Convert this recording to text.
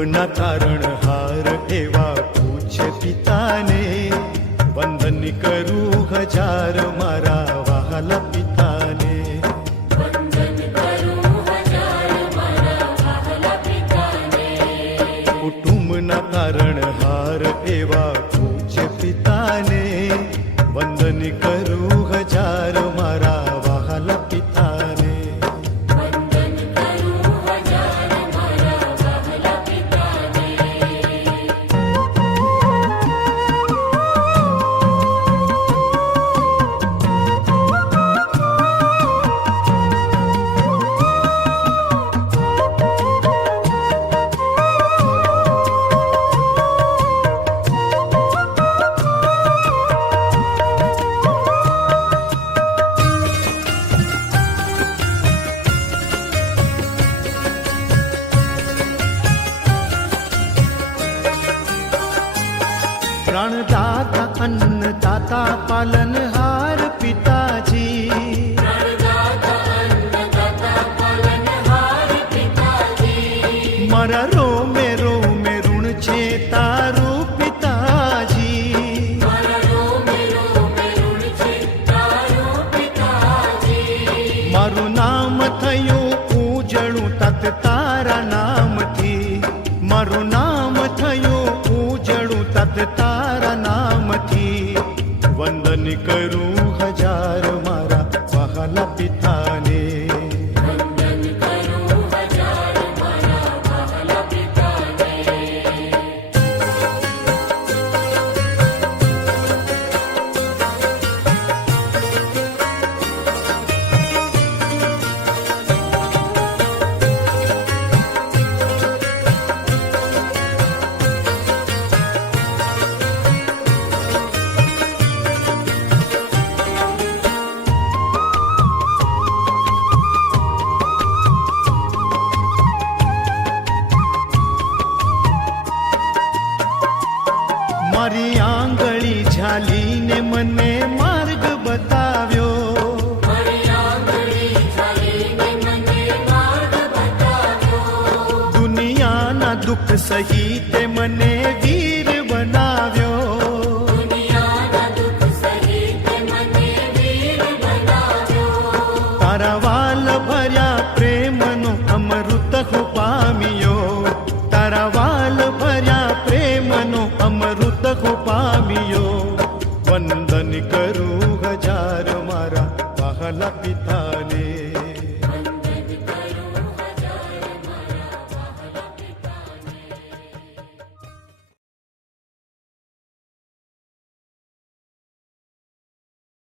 કુટુંબના તારણહાર એવા પૂછે પિતાને, વંદન કરું હજાર મારા વહાલા પિતાને. કુટુંબના તારણહાર એવા પૂછે પિતાને, વંદન કરું હજાર મારા વહાલા પિતાને. પ્રાણદાતા અન્નદાતા પાલનહાર પિતાજી, મારા રોમે રોમે ઋણ છે તારું પિતાજી. મારું નામ થયું ઉજળું તત તારા નામથી, મારું નામ થયું ઉજળું તત તારા નામથી. વંદન કરું હજાર મારા વહાલા પિતાને. મારી આંગળી ઝાલીને મને માર્ગ બતાવ્યો, દુનિયાના દુઃખ સહિત